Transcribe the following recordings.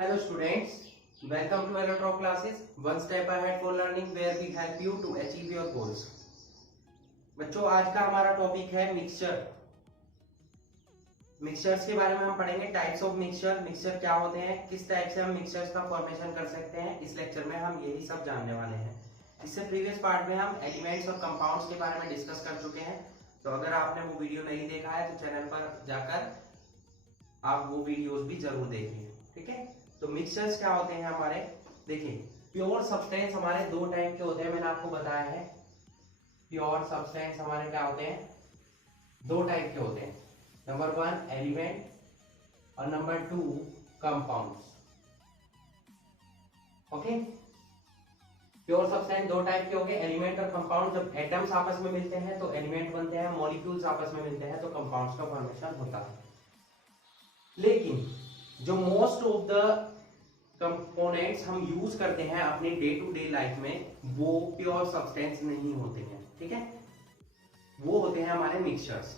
Hello students, welcome to Electro classes, one step ahead for learning where we help you to achieve your goals. बच्चों आज का हमारा topic है mixture. Mixtures के बारे में हम पढ़ेंगे, टाइप्स ऑफ मिक्सचर, मिक्सचर क्या होते हैं, किस टाइप से हम मिक्सचर्स का फॉर्मेशन कर सकते हैं। इस लेक्चर में हम यही सब जानने वाले हैं। इससे प्रीवियस पार्ट में हम एलिमेंट्स और कंपाउंड्स के बारे में डिस्कस कर चुके हैं, तो अगर आपने वो वीडियो नहीं देखा है तो चैनल पर जाकर आप वो वीडियोस भी जरूर देखिए। ठीक है, तो मिक्सचर्स क्या होते हैं हमारे, देखिए प्योर सब्सटेंस हमारे दो टाइप के होते हैं, मैंने आपको बताया है। प्योर सब्सटेंस हमारे क्या होते हैं, दो टाइप के होते हैं। नंबर 1 एलिमेंट और number 2 compounds. Okay, pure substance दो टाइप के हो गए, एलिमेंट और कंपाउंड। जब एटम्स आपस में मिलते हैं तो एलिमेंट बनते हैं, मॉलिक्यूल्स आपस में मिलते हैं तो कंपाउंड्स का फॉर्मेशन होता है। लेकिन जो मोस्ट ऑफ द कंपोनेंट्स हम यूज करते हैं अपने डे टू डे लाइफ में, वो प्योर सब्सटेंस नहीं होते हैं। ठीक है, वो होते हैं हमारे मिक्सचर्स।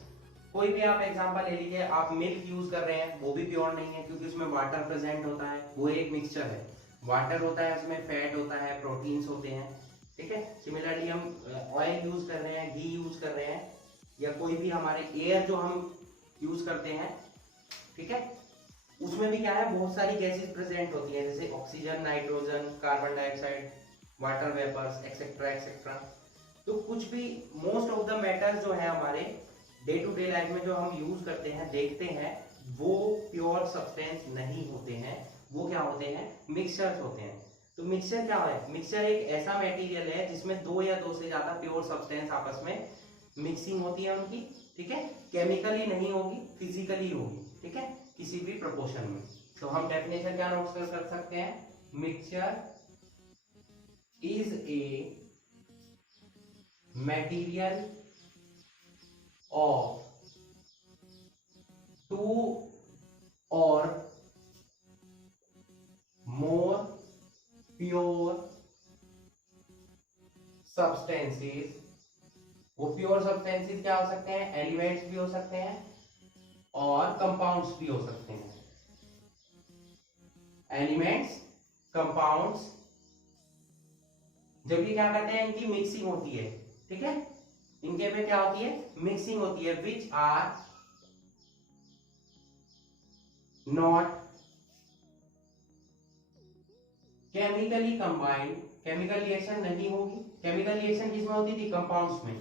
कोई भी आप एग्जांपल ले लीजिए, आप मिल्क यूज कर रहे हैं, वो भी प्योर नहीं है क्योंकि उसमें वाटर प्रेजेंट होता है, वो एक मिक्सचर है। वाटर होता है, उसमें फैट होता है, प्रोटीन्स होते हैं। ठीक है, सिमिलरली हम ऑयल यूज कर रहे हैं, घी यूज कर रहे हैं, या कोई भी हमारे एयर जो हम यूज करते हैं, ठीक है, उसमें भी क्या है, बहुत सारी गैसेस प्रेजेंट होती हैं, जैसे oxygen, nitrogen, carbon dioxide, water vapours, etcetera etcetera. तो कुछ भी मोस्ट ऑफ द मैटर्स जो है हमारे डे टू डे लाइफ में जो हम यूज करते हैं, देखते हैं, वो प्योर सब्सटेंस नहीं होते हैं, वो क्या होते हैं, मिक्सचर्स होते हैं। तो मिक्सचर क्या है, मिक्सचर एक ऐसा मटेरियल है जिसमें दो या दो से ज्यादा प्योर सब्सटेंस आपस में मिक्सिंग होती है उनकी। ठीक है, केमिकली नहीं होगी, फिजिकली होगी। ठीक है, किसी भी प्रोपोर्शन में। तो हम डेफिनेशन क्या नोट कर सकते हैं, mixture is a material of two or more pure substances. वो प्योर सब्सटेंसेस क्या हो सकते हैं, एलिमेंट्स भी हो सकते हैं और कंपाउंड्स भी हो सकते हैं। एलिमेंट्स, कंपाउंड्स, जब ये क्या करते हैं, इनकी मिक्सिंग होती है। ठीक है, इनके में क्या होती है, मिक्सिंग होती है, which are not chemically combined. Chemical reaction नहीं होगी, केमिकल रिएक्शन किसमें होती थी, कंपाउंड्स में।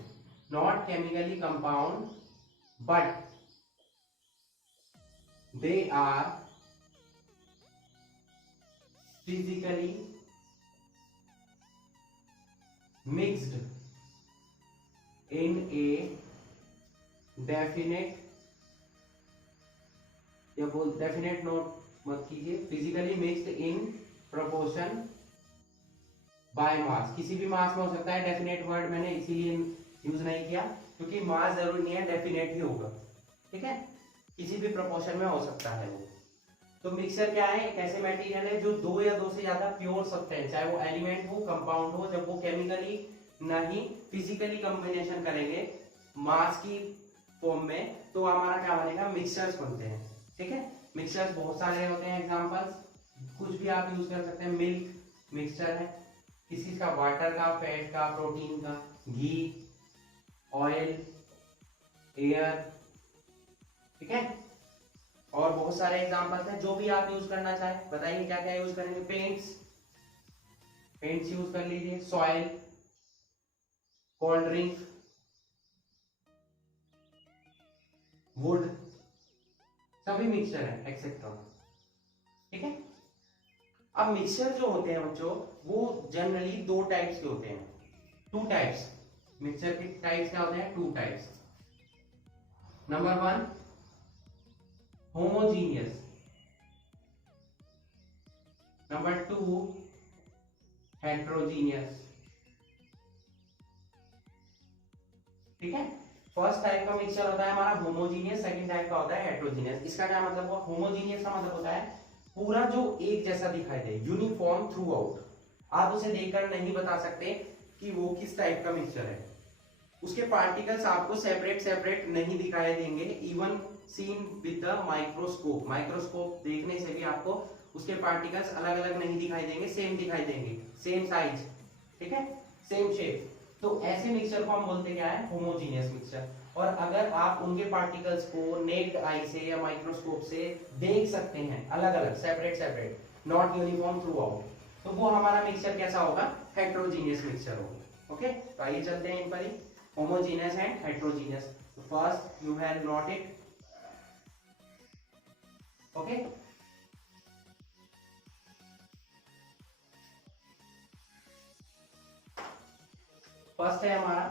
Not chemically compound but they are physically mixed in a definite, या बोल डेफिनेट नोट मत कीजिए, physically mixed in proportion by mass. किसी भी मास में हो सकता है, डेफिनेट वर्ड मैंने इसीलिए यूज नहीं किया क्योंकि मास जरूरी नहीं है, डेफिनेट ही होगा। ठीक है, किसी भी प्रोपोर्शन में हो सकता है वो। तो मिक्सचर क्या है, एक ऐसे मटेरियल है जो दो या दो से ज्यादा प्योर सब्सटेंस, चाहे वो एलिमेंट हो, कंपाउंड हो, जब वो केमिकली नहीं फिजिकली कॉम्बिनेशन करेंगे मास की फॉर्म में, तो हमारा क्या बनेगा, मिक्सचर्स बनते हैं। ठीक है, मिक्सचर्स बहुत सारे होते हैं, एग्जांपल्स कुछ भी आप यूज कर सकते हैं। मिल्क मिक्सचर है, किसी का वाटर का, फैट का, प्रोटीन का, घी, ऑयल, एयर। ठीक है, और बहुत सारे एग्जांपल्स हैं, जो भी आप यूज करना चाहे बताइए क्या क्या यूज करेंगे। पेंट्स यूज कर लीजिए, सॉइल, कोल्ड ड्रिंक, वुड, सभी मिक्सचर है एक्सेट्रा। ठीक है, अब मिक्सचर जो होते हैं बच्चों, वो जनरली दो टाइप्स के होते हैं, टू टाइप्स। मिक्सचर के टाइप्स क्या होते हैं, two types. Number 1 homogeneous, number 2 heterogeneous. ठीक है, फर्स्ट टाइप का मिक्सचर होता है हमारा होमोजीनियस, सेकंड टाइप का होता है हेट्रोजीनियस। इसका क्या मतलब हुआ, होमोजीनियस का मतलब होता है पूरा जो एक जैसा दिखाई दे, यूनिफॉर्म थ्रू आउट। आप उसे देखकर नहीं बता सकते कि वो किस टाइप का मिक्सचर है। उसके पार्टिकल्स आपको सेपरेट सेपरेट नहीं दिखाई देंगे, even seen with the microscope. Microscope देखने से भी आपको उसके पार्टिकल्स अलग अलग नहीं दिखाई देंगे, सेम दिखाई देंगे, सेम साइज, ठीक है, सेम शेप। तो ऐसे मिक्सचर को हम बोलते क्या है, होमोजीनियस मिक्सचर। और अगर आप उनके पार्टिकल्स को नेक्ड आई से या माइक्रोस्कोप से देख सकते हैं अलग अलग, separate separate, not uniform through out, तो वो हमारा मिक्सचर कैसा होगा, हेट्रोजीनियस मिक्सचर होगा। ओके, तो आइए चलते हैं इन पर ही, homogeneous and heterogeneous. First you have note it, okay. First है हमारा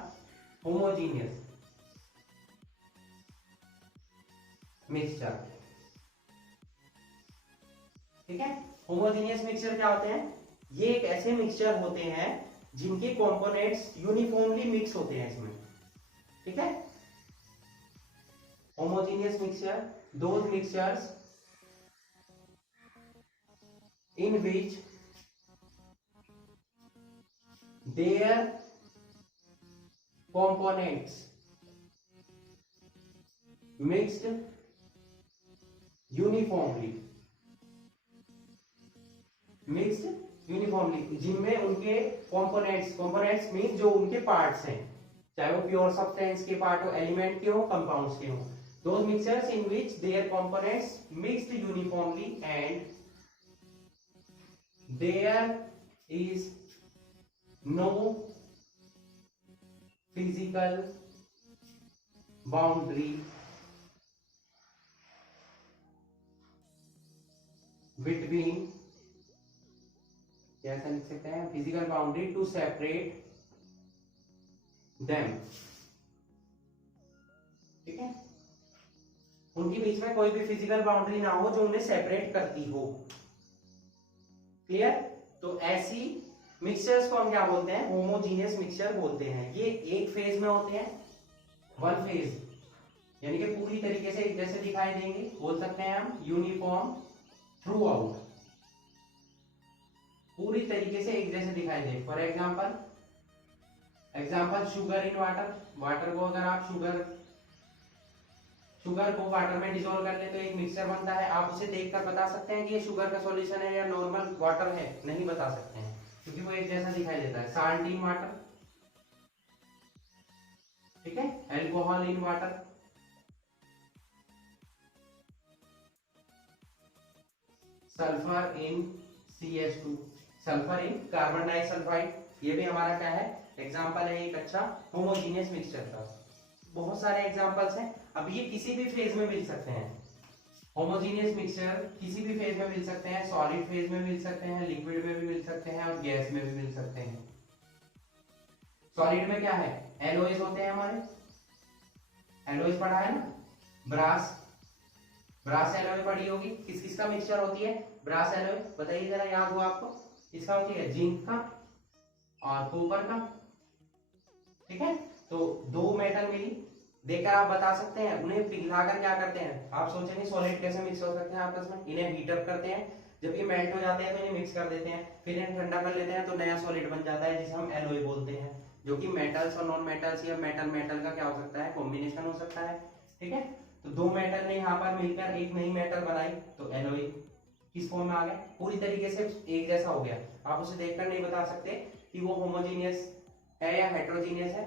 होमोजीनियस मिक्सचर, ठीक है। होमोजीनियस मिक्सचर क्या होते हैं, ये एक ऐसे मिक्सचर होते हैं जिनके कंपोनेंट्स यूनिफॉर्मली मिक्स होते हैं इसमें, ठीक है। Homogeneous mixture, those mixtures in which their components mixed uniformly, जिनमें उनके कंपोनेंट्स मीन जो उनके पार्ट्स हैं, चाहे वो प्योर सब्सटेंस के पार्ट हो, एलिमेंट के हो, कंपाउंड्स के हो, those mixtures in which their components mixed uniformly and there is no physical boundary between, कैसा लिख सकते हैं, physical boundary to separate them, ठीक है। उनके बीच में कोई भी फिजिकल बाउंड्री ना हो जो उन्हें सेपरेट करती हो, क्लियर। तो ऐसी मिक्सचर्स को हम क्या बोलते हैं, होमोजीनियस मिक्सचर बोलते हैं। ये एक फेज में होते हैं, वन फेज, यानी कि पूरी तरीके से एक जैसे दिखाई देंगे, बोल सकते हैं हम यूनिफॉर्म थ्रू आउट, पूरी तरीके से एक जैसे दिखाई दे। For example sugar in water, water को अगर आप शुगर को वाटर में डिसॉल्व कर ले तो एक मिक्सचर बनता है। आप उसे देखकर बता सकते हैं कि ये शुगर का सॉल्यूशन है या नॉर्मल वाटर है, नहीं बता सकते हैं क्योंकि वो एक जैसा दिखाई देता है। साल्ट इन वाटर, ठीक है, alcohol in water, sulphur in CH2, sulphur in carbon disulphide, ये भी हमारा क्या है, एग्जाम्पल है एक अच्छा होमोजीनियस मिक्सचर का। बहुत सारे एग्जांपल्स हैं। अब ये किसी भी फेज में मिल सकते हैं, होमोजीनियस मिक्सचर किसी भी फेज में मिल सकते हैं, सॉलिड फेज में मिल सकते हैं, लिक्विड में भी मिल सकते हैं और गैस में भी मिल सकते हैं। सॉलिड में क्या है, एलओएस होते हैं हमारे, एलओएस पढ़ा है ना, ब्रास एलॉय पढ़ी होगी। किस किस का मिक्सचर होती है ब्रास एलॉय, बताइए जरा, याद हो आपको। इसका होती है जिंक का और कॉपर का, ठीक है। तो दो मेटल मिली, देखकर आप बता सकते हैं, उन्हें पिघलाकर क्या करते हैं, आप सोचेंगे सॉलिड कैसे मिक्स हो सकते हैं आपस में, इन्हें हीट अप करते हैं, जब ये मेल्ट हो जाते हैं तो इन्हें मिक्स कर देते हैं, फिर इन्हें ठंडा कर लेते हैं तो नया सॉलिड बन जाता है जिसे हम एलॉय बोलते हैं, जो कि मेटल्स और नॉन मेटल्स या मेटल मेटल का क्या हो सकता है, कॉम्बिनेशन हो सकता है, ठीक है। तो दो मेटल ने यहाँ पर मिलकर एक नई मेटल बनाई तो एलॉय किस फॉर्म में आ गया, पूरी तरीके से एक जैसा हो गया। आप उसे देखकर नहीं बता सकते कि वो होमोजीनियस है या हेट्रोजीनियस है,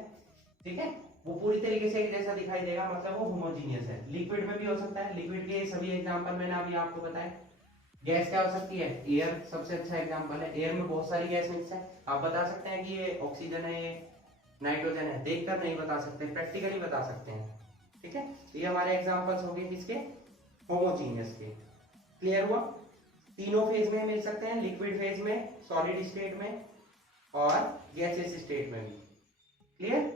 ठीक है। वो पूरी तरीके से एक जैसा दिखाई देगा, मतलब वो होमोजीनियस है। लिक्विड में भी हो सकता है, लिक्विड के सभी एग्जांपल मैंने अभी आपको बताए। गैस क्या हो सकती है, एयर सबसे अच्छा एग्जांपल है। एयर में बहुत सारी गैस मिक्स है, आप बता सकते हैं कि ये ऑक्सीजन है, ये नाइट्रोजन है, देखकर नहीं बता सकते, प्रैक्टिकली बता सकते हैं, ठीक है। ये हमारे एग्जांपल्स हो गए किसके, होमोजीनियस के। क्लियर हुआ, तीनों फेज में मिल सकते हैं, लिक्विड फेज में, सॉलिड स्टेट में और गैसियस स्टेट में भी। क्लियर।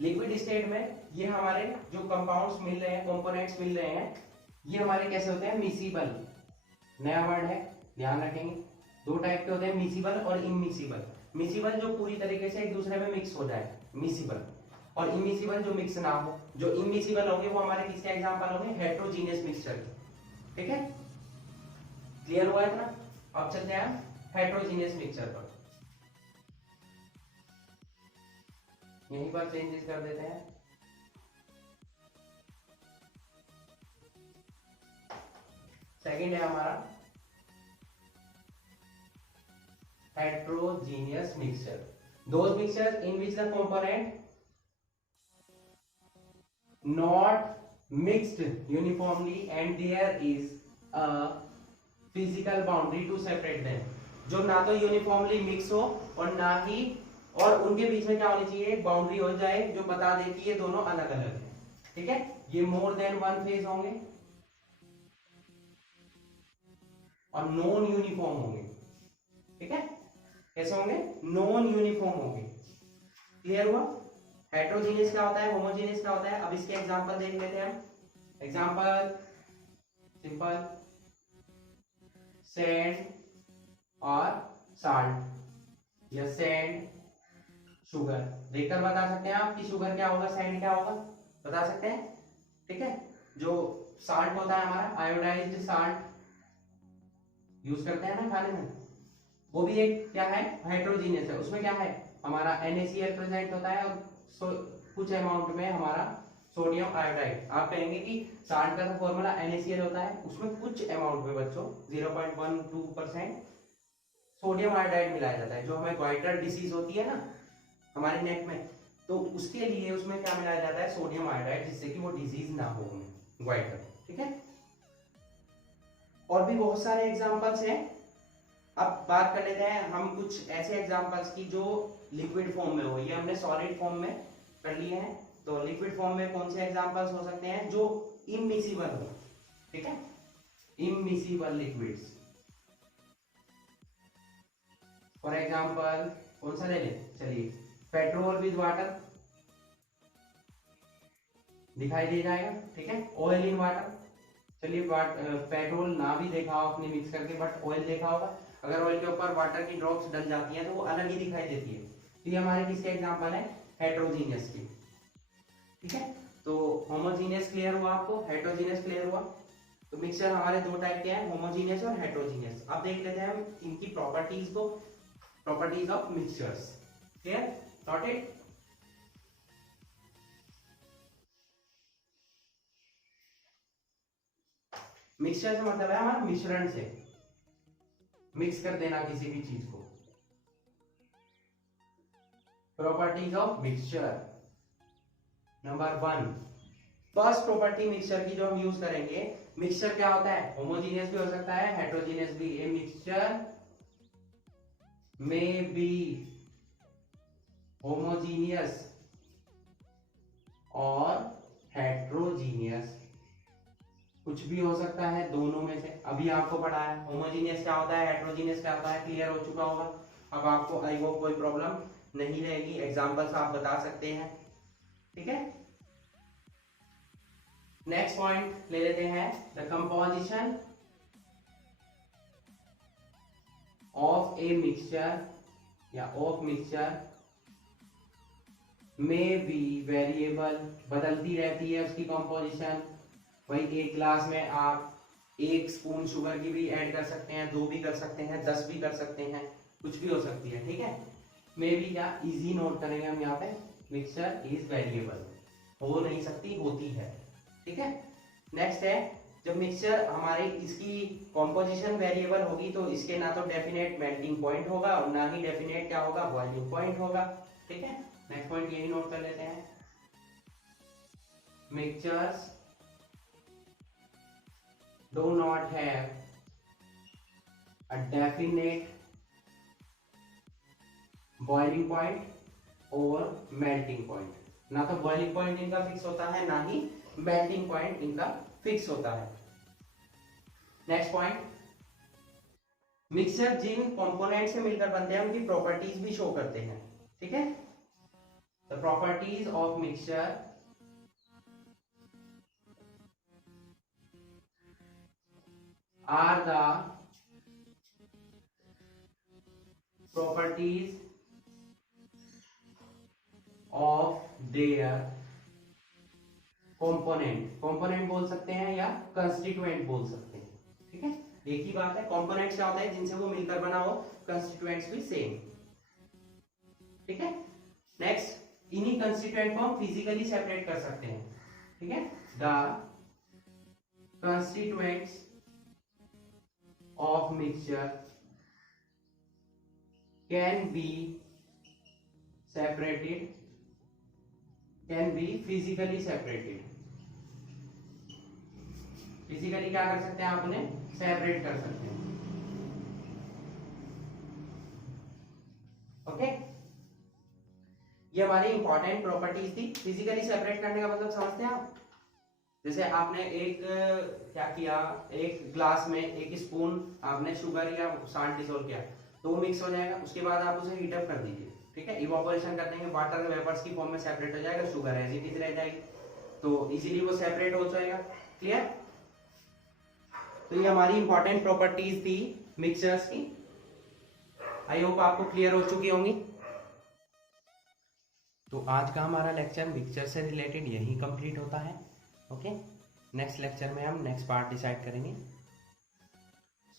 लिक्विड स्टेट में ये हमारे जो कंपाउंड्स मिल रहे हैं, कंपोनेंट्स मिल रहे हैं, ये हमारे कैसे होते हैं, मिसिबल, नया वर्ड है, ध्यान रखेंगे। दो टाइप के होते हैं, मिसिबल और इमिसिबल। मिसिबल जो पूरी तरीके से एक दूसरे में मिक्स हो जाए, मिसिबल, और इमिसिबल जो मिक्स ना हो। जो इमिसिबल होंगे वो हमारे किसके एग्जांपल होंगे, हेट्रोजीनियस मिक्सचर, ठीक है। क्लियर हुआ है ना। अब चलते हैं हेट्रोजीनियस मिक्सचर पर, यहीं पर चेंजेस कर देते हैं। सेकंड है हमारा heterogeneous mixture, those mixtures in which the component not mixed uniformly and there is a physical boundary to separate them, जो ना तो यूनिफॉर्मली मिक्स हो और ना ही, और उनके बीच में क्या होनी चाहिए, एक बाउंड्री हो जाए जो बता दे कि ये दोनों अलग अलग हैं। ठीक है, ये मोर देन वन फेज होंगे और नॉन यूनिफॉर्म होंगे। ठीक है, कैसे होंगे, नॉन यूनिफॉर्म होंगे। क्लियर हुआ। हेट्रोजीनियस क्या होता है, होमोजीनियस क्या होता है। अब इसके एग्जांपल देख लेते हैं हम। एग्जांपल सिंपल, सैंड और साल्ट या सैंड शुगर, देखकर बता सकते हैं आप कि शुगर क्या होगा, सैंड क्या होगा, बता सकते हैं। ठीक है, जो साल्ट होता है हमारा आयोडाइज्ड साल्ट यूज करते हैं ना खाने में, वो भी एक क्या है, हेट्रोजीनियस है। उसमें क्या है, हमारा NaCl प्रेजेंट होता है और कुछ अमाउंट में हमारा सोडियम आयोडाइड। आप कहेंगे कि साल्ट का तो फॉर्मूला NaCl होता है, उसमें कुछ अमाउंट में बच्चों 0.12% सोडियम आयोडाइड मिलाया जाता है। जो हमें ग्वाइटर डिसीज होती है ना हमारे नेक में, तो उसके लिए उसमें क्या मिलाया जाता है, सोडियम आयोडाइड, जिससे कि वो डिजीज ना हो हमें, ग्वाइटर। ठीक है, और भी बहुत सारे एग्जांपल्स हैं। अब बात कर लेते हैं हम कुछ ऐसे एग्जांपल्स की जो लिक्विड फॉर्म में हो। ये हमने सॉलिड फॉर्म में कर लिए हैं, तो लिक्विड फॉर्म में कौन से एग्जांपल्स हो सकते हैं जो इमिसिबल हो। ठीक है, इमिसिबल लिक्विड्स, फॉर एग्जांपल कौन सा ले लें, चलिए पेट्रोल विद वाटर दिखाई दे जाएगा। ठीक है, ऑयल इन वाटर, चलिए पेट्रोल ना भी देखा हो आपने मिक्स करके, बट ऑयल देखा होगा। अगर ऑयल के ऊपर वाटर की ड्रॉप्स डल जाती हैं तो वो अलग ही दिखाई देती है। तो ये हमारे किसके एग्जांपल है, हेट्रोजीनियस की। ठीक है, तो होमोजीनियस क्लियर हुआ आपको, हेट्रोजीनियस क्लियर हुआ। तो मिक्सचर हमारे दो टाइप के हैं, होमोजीनियस और हेट्रोजीनियस। अब देख लेते हैं हम इनकी प्रॉपर्टीज को, properties of mixtures. Clear, noted. Mixture से मतलब है हमारा मिश्रण से, मिक्स कर देना किसी भी चीज को। Properties of mixture number 1, first property mixture की जो हम यूज करेंगे, मिक्सचर क्या होता है, होमोजीनियस भी हो सकता है, हेट्रोजीनियस भी। ए मिक्सचर में बी होमोजीनियस और हेट्रोजीनियस, कुछ भी हो सकता है दोनों में से। अभी आपको पढ़ा है होमोजीनियस क्या होता है, हेट्रोजीनियस क्या होता है, क्लियर हो चुका होगा। अब आपको आई होप कोई प्रॉब्लम नहीं रहेगी, एग्जांपल्स आप बता सकते हैं। ठीक है, नेक्स्ट पॉइंट ले लेते हैं, the composition of a mixture या ऑफ मिक्सचर में बी वेरिएबल, बदलती रहती है उसकी कंपोजिशन। भाई एक ग्लास में आप 1 स्पून शुगर की भी ऐड कर सकते हैं, 2 भी कर सकते हैं, 10 भी कर सकते हैं, कुछ भी हो सकती है। ठीक है, में भी क्या इजी नोट करेंगे हम यहाँ पे, मिक्सचर इज वेरिएबल, हो नहीं सकती, होती है। ठीक है, नेक्स्ट है, जब मिक्सचर हमारे इसकी कॉम्पोजिशन वेरिएबल होगी तो इसके ना तो डेफिनेट मेल्टिंग पॉइंट होगा और ना ही डेफिनेट क्या होगा, बॉइलिंग पॉइंट होगा। ठीक है, नेक्स्ट पॉइंट यही नोट कर लेते हैं, mixtures do not have a definite boiling point or melting point, ना तो boiling point इनका फिक्स होता है ना ही melting point इनका फिक्स होता है। नेक्स्ट पॉइंट, मिक्सचर जिन कंपोनेंट से मिलकर बनते हैं उनकी प्रॉपर्टीज भी शो करते हैं। ठीक है, the properties of mixture are the properties of their component, component बोल सकते हैं या constituent बोल सकते हैं। ठीक है, एक ही बात है, components क्या होता है, जिनसे वो मिलकर बना हो, constituents भी सेम। ठीक है, नेक्स्ट, इन्हीं constituent को हम फिजिकली सेपरेट कर सकते हैं। ठीक है, the constituents of mixture can be separated, can be physically separated. Physically क्या कर सकते हैं आप उन्हें सेपरेट कर सकते हैं। ओके, ये हमारी इंपॉर्टेंट प्रॉपर्टीज थी। फिजिकली सेपरेट करने का मतलब समझते हैं आप? जैसे आपने एक क्या किया, एक ग्लास में एक स्पून आपने शुगर या साल्ट डिसोल्व किया, तो वो मिक्स हो जाएगा। उसके बाद आप उसे हीट अप कर दीजिए, ठीक है, इवापोरेशन कर देंगे, वाटर वेपर्स की फॉर्म में सेपरेट हो जाएगा, शुगर एज इट इज रह जाएगी, तो इजीली वो सेपरेट हो जाएगा। क्लियर? तो ये हमारी इंपॉर्टेंट प्रॉपर्टीज थी मिक्सचर्स की। आई होप आपको क्लियर हो चुकी होंगी। तो आज का हमारा लेक्चर मिक्सचर से रिलेटेड यही कंप्लीट होता है। ओके, नेक्स्ट लेक्चर में हम नेक्स्ट पार्ट डिसाइड करेंगे।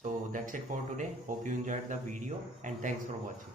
So that's it for today. Hope you enjoyed the video and thanks for watching.